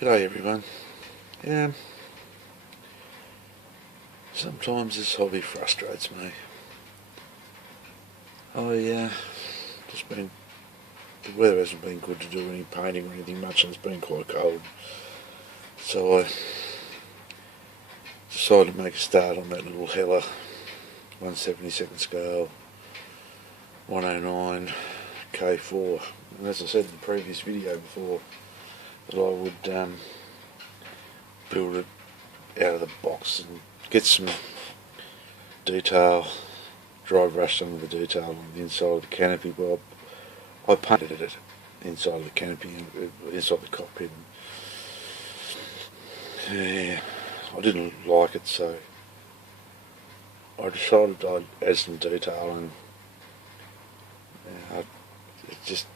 G'day everyone. Yeah, sometimes this hobby frustrates me. Just been the weather hasn't been good to do any painting or anything much, and it's been quite cold. So I decided to make a start on that little Hella 1/72 scale 109 K4. And as I said in the previous video before, that I would build it out of the box and get some detail, dry brush under the detail on the inside of the canopy. Well, I painted it inside of the canopy and inside the cockpit. And, yeah, I didn't like it, so I decided I'd add some detail, and it just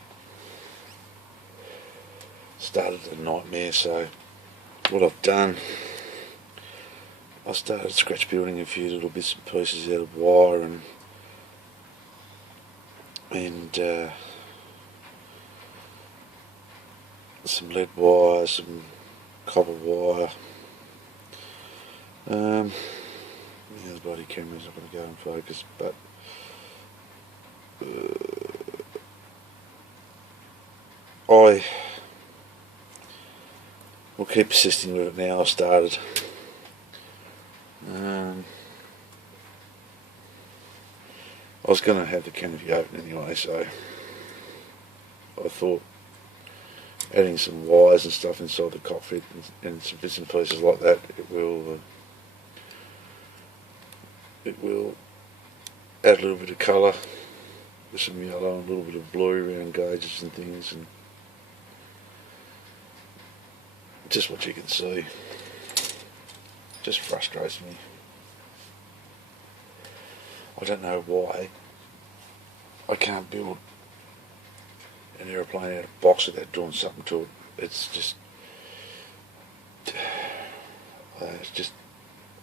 started a nightmare. So what I've done, I started scratch building a few little bits and pieces out of wire and some lead wire, some copper wire. The bloody camera's not going to go and focus, but I will keep persisting with it now. I started. I was going to have the canopy open anyway, so I thought adding some wires and stuff inside the cockpit and some bits and pieces like that, it will add a little bit of colour with some yellow and a little bit of blue around gauges and things, and just what you can see just frustrates me. I don't know why I can't build an aeroplane out of a box without doing something to it. It's just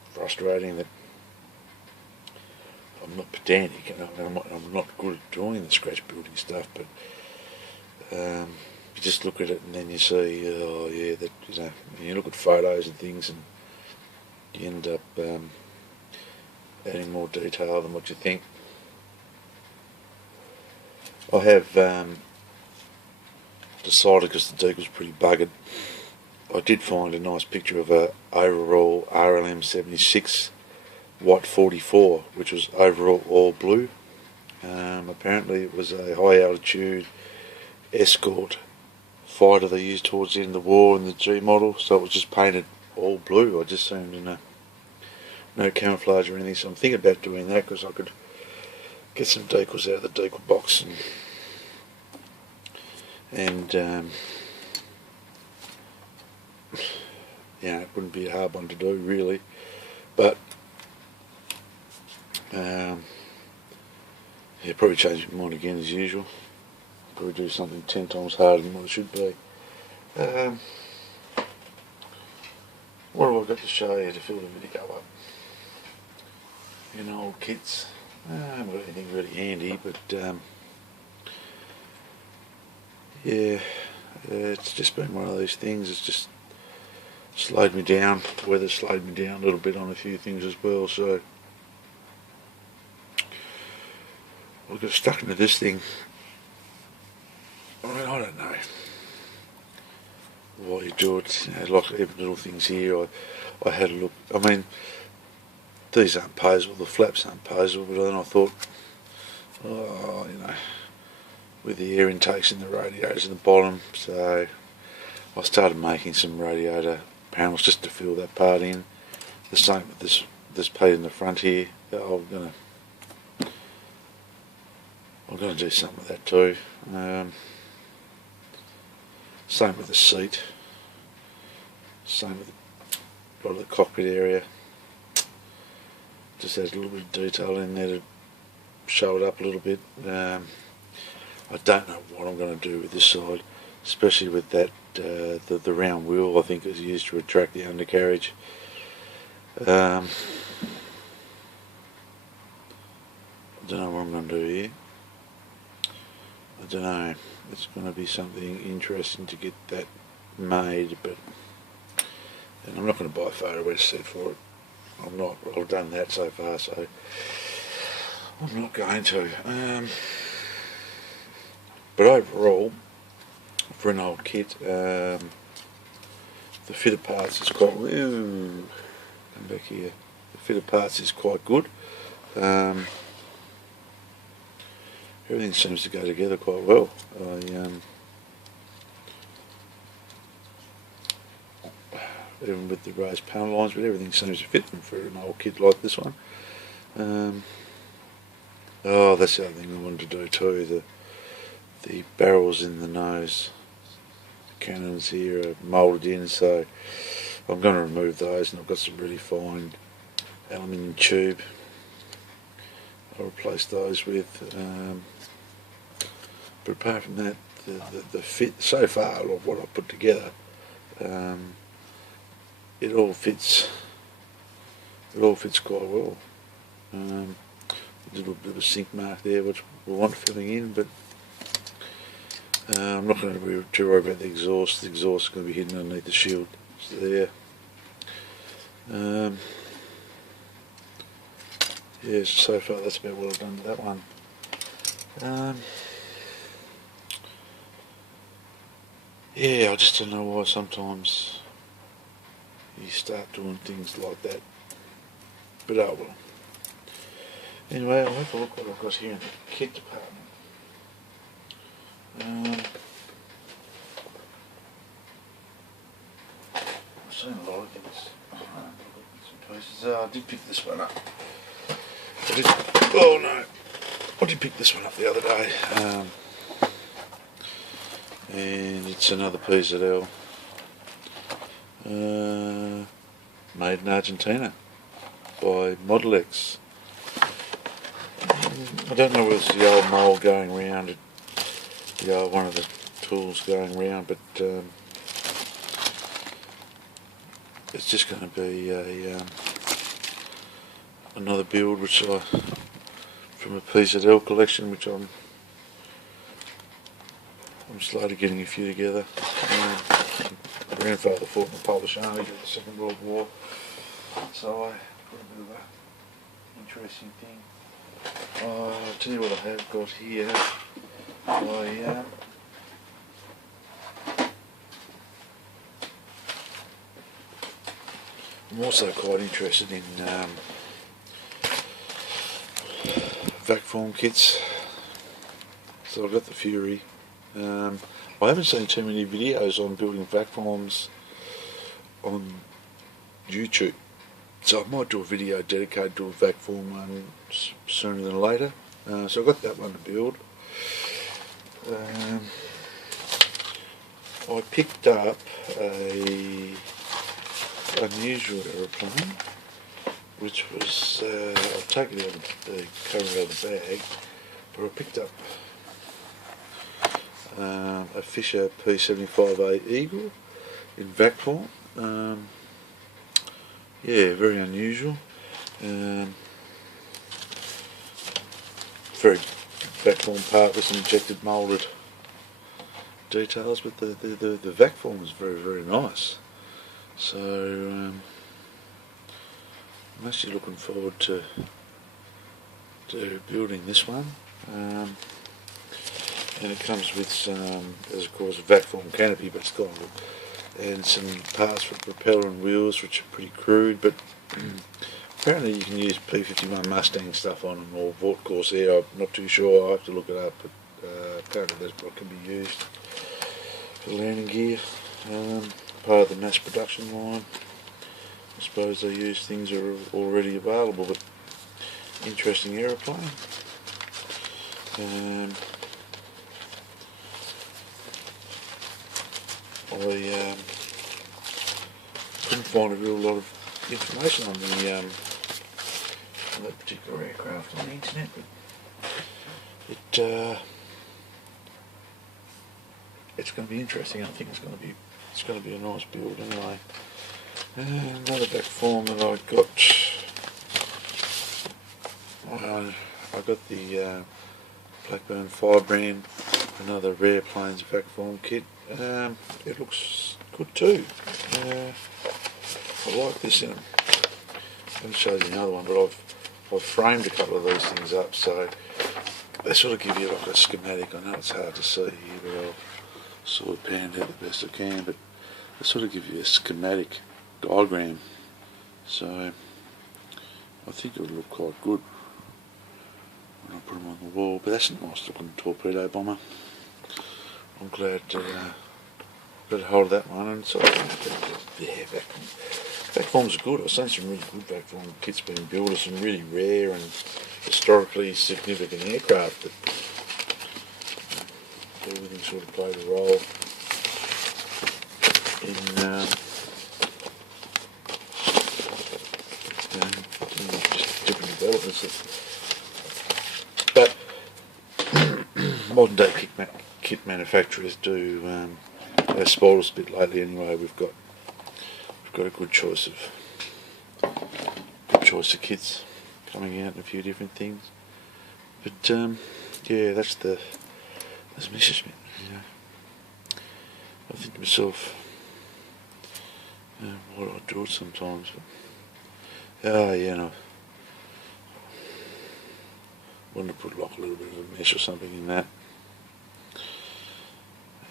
frustrating that I'm not pedantic, and I'm not good at doing the scratch building stuff, but you just look at it and then you see, oh yeah, that, you look at photos and things and you end up adding more detail than what you think. I have decided, because the decal's pretty buggered, I did find a nice picture of a overall RLM 76 White 44, which was overall all blue. Apparently it was a high altitude escort fighter they used towards the end of the war in the G model, so it was just painted all blue. I just seen no camouflage or anything, so I'm thinking about doing that, because I could get some decals out of the decal box and it wouldn't be a hard one to do really, but probably change my mind again as usual. Probably do something 10 times harder than what it should be. What have I got to show you to fill the video up? Old kits. I haven't got anything really handy, but it's just been one of these things. It's just slowed me down. The weather slowed me down a little bit on a few things as well, so I got stuck into this thing. I mean, I don't know why you do it. Like even little things here, I had a look. I mean, these aren't posable, the flaps aren't posable, but then I thought, with the air intakes in the radiators in the bottom, so I started making some radiator panels just to fill that part in. The same with this plate in the front here. I'm gonna do something with that too. Same with the seat. Same with a lot of the cockpit area. Just add a little bit of detail in there to show it up a little bit. I don't know what I'm going to do with this side, especially with that the round wheel I think is used to retract the undercarriage. I don't know what I'm going to do here. I don't know. It's going to be something interesting to get that made, but and I'm not going to buy a photo wedge set for it. I'm not. I've done that so far, so I'm not going to. But overall, for an old kit, the fitted parts is quite. Ooh, come back here. The fitted parts is quite good. Everything seems to go together quite well. Even with the raised panel lines, but everything seems to fit them for an old kit like this one. Oh, that's the other thing I wanted to do too. The barrels in the nose, the cannons here are moulded in, so I'm going to remove those, and I've got some really fine aluminium tube I'll replace those with. But apart from that, the fit so far of what I've put together, it all fits quite well. A little bit of a sink mark there which we'll want filling in, but I'm not going to be too worried about the exhaust. The exhaust is going to be hidden underneath the shield. It's there. Yeah, so far that's about what I've done to that one. Yeah, I just don't know why sometimes you start doing things like that. But oh well. Anyway, I'll have a look what I've got here in the kit department. I've seen a lot of things. Some pieces. I did pick this one up. I did pick this one up the other day. And it's another PZL. Made in Argentina by Model X. I don't know whether it's the old mould going round, one of the tools going round, but it's just going to be another build from a PZL collection, which I'm slowly getting a few together. My grandfather fought in the Polish Army during the Second World War, so I got a bit of an interesting thing. I'll tell you what I have got here. I'm also quite interested in vac form kits. So I've got the Fury. I haven't seen too many videos on building vac forms on YouTube. So I might do a video dedicated to a vac form one sooner than later. So I've got that one to build. I picked up a unusual aeroplane, which was, I'll take it out of the cover out of the bag, but I picked up a Fisher P75A Eagle in vac form. Yeah, very unusual. Very vac form part with some injected moulded details, but the vac form is very, very nice. So I'm actually looking forward to building this one. And it comes with some, as of course, a vac form canopy, but it's got and some parts for propeller and wheels, which are pretty crude, but apparently you can use P-51 Mustang stuff on them, or Vought Corsair. I'm not too sure, I'll have to look it up, but apparently that's what can be used for landing gear. Part of the mass production line. I suppose they use things that are already available, but interesting aeroplane. I couldn't find a real lot of information on that particular aircraft on the internet, but it's going to be interesting. I think it's going to be a nice build anyway. Another vac form that I got. I got the Blackburn Firebrand, another Rare Planes vac form kit. It looks good too. I like this in them. I haven't showed you another one, but I've framed a couple of these things up, so they sort of give you like a schematic. I know it's hard to see here, but I'll sort of pan it out the best I can, but they sort of give you a schematic diagram, so I think it would look quite good when I put them on the wall. But that's a nice looking torpedo bomber. I'm glad to got hold of that one, and so yeah, vac forms are good. I've seen some really good vac form kits being built of some really rare and historically significant aircraft that everything sort of played a role in just different developments. But modern day kit manufacturers do they spoiled us a bit lately anyway. We've got a good choice of kits coming out in a few different things. But yeah, that's Messerschmitt. You know, I think to myself, why do I do it sometimes? But, yeah, no. I wanted to put like a little bit of a mesh or something in that.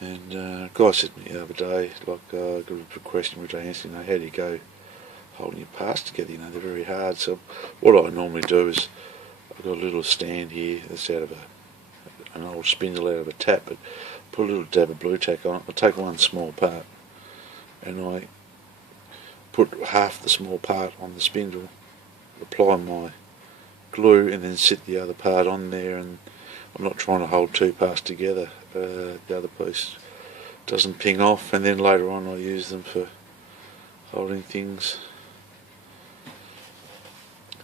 And a guy said to me the other day, like, I got a question which I answered, how do you go holding your parts together? They're very hard. So what I normally do is, I've got a little stand here that's out of an old spindle out of a tap, but put a little dab of blue tack on it. I take one small part and I put half the small part on the spindle, apply my glue, and then sit the other part on there, and I'm not trying to hold two parts together. The other piece doesn't ping off, and then later on I use them for holding things.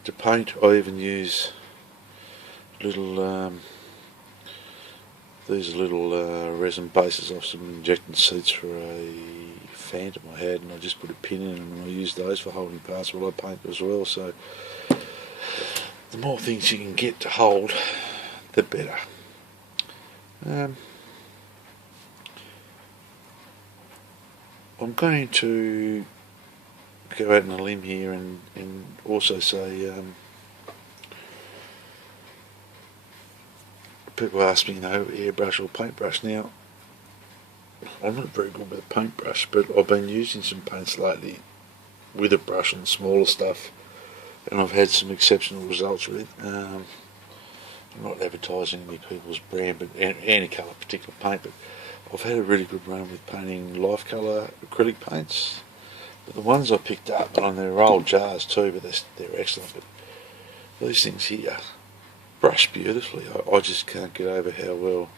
To paint, I even use little these are little resin bases off some injecting seats for a Phantom I had, and I just put a pin in them and I use those for holding parts while I paint as well. So the more things you can get to hold, the better. I'm going to go out on a limb here and also say, people ask me, airbrush or paintbrush. Now, I'm not very good with a paintbrush, but I've been using some paints lately with a brush on smaller stuff, and I've had some exceptional results with it. I'm not advertising any people's brand, but any colour particular paint, but I've had a really good run with painting life colour acrylic paints. But the ones I picked up, and they're old jars too, but they're excellent. But these things here brush beautifully. I just can't get over how well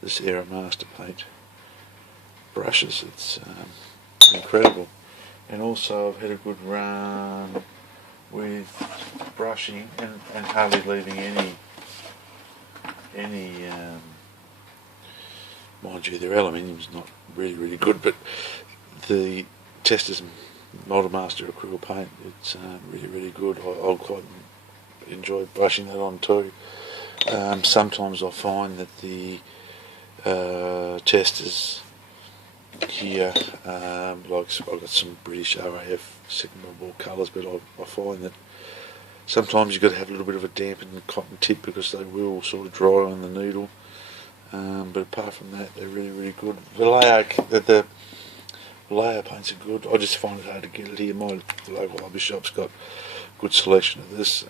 this Aeromaster paint brushes. It's incredible. And also I've had a good run with brushing and hardly leaving any mind you, their aluminium's not really good, but the Testors Multimaster acrylic paint, it's really good. I quite enjoy brushing that on too. Sometimes I find that the Testors here, like I've got some British RAF second World War colours, but I find that sometimes you've got to have a little bit of a dampened cotton tip because they will sort of dry on the needle. But apart from that, they're really good. The Vallejo paints are good. I just find it hard to get it here. My local hobby shop's got a good selection of this.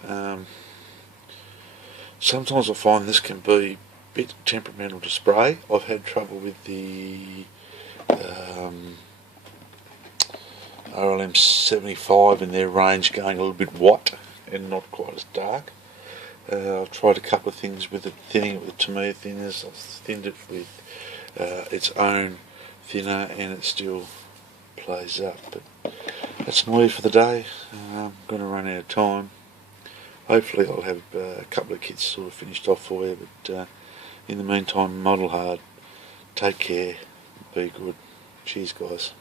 Sometimes I find this can be a bit temperamental to spray. I've had trouble with the RLM 75 in their range going a little bit white and not quite as dark. I've tried a couple of things with it, thinning it with Tamiya thinners. I've thinned it with its own thinner, and it still plays up. But that's me for the day. I'm going to run out of time. Hopefully I'll have a couple of kits sort of finished off for you, but in the meantime, model hard, take care, be good. Cheers guys.